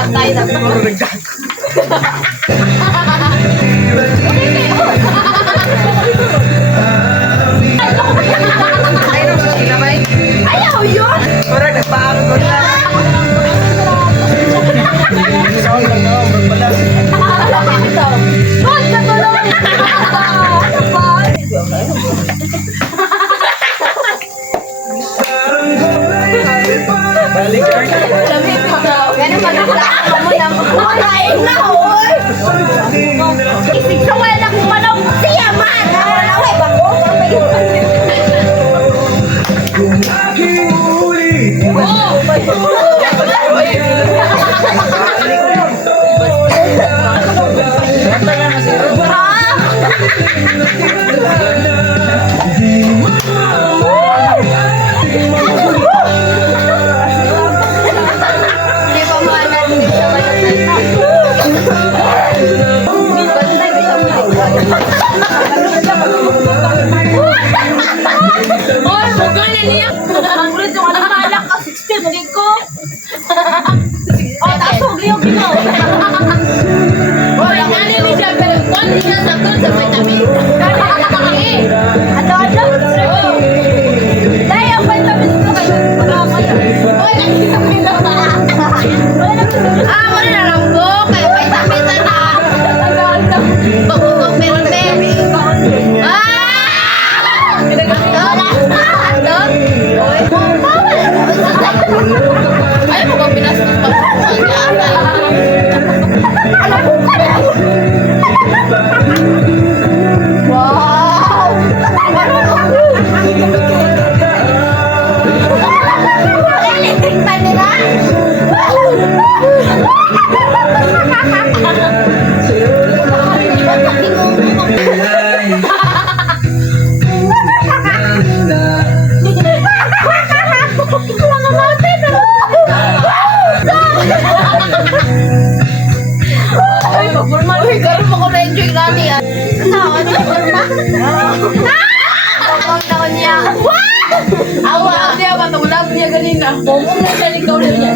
Patay na puro nagdag. Ayaw yun! Parang nagpaano ko na. Doon ka tulong! Balik ka. Ganun pag-aklaan mo na makakain na, oy! Isig sa wala kung malaw siya man! Naway ba ko? Hindi pa mahanap din sa Oy, mugalan niya. Ang gulit yung anak malak ka 16 magig ko. Oh, taas mo gliyog mo. Oy, nani ni siya pero kon siya sa kon sa vitamin. Ano? Dahil ang vitamin ko kayo. Oy, nakita mo yung lama. Wala na lang po. Kaya vitamin na. Pagkukong meron. Ay, mo bang pinasok pa? Alam mo ka na. Wow! Electric pa nila? Ay, pagpurma. Uy, karoon mo ko na-enjoy namin yan. Ano? Ang taon niya. Awa, siya ba? Tawalab niya ganina. Bumong na siya, ikaw na niya.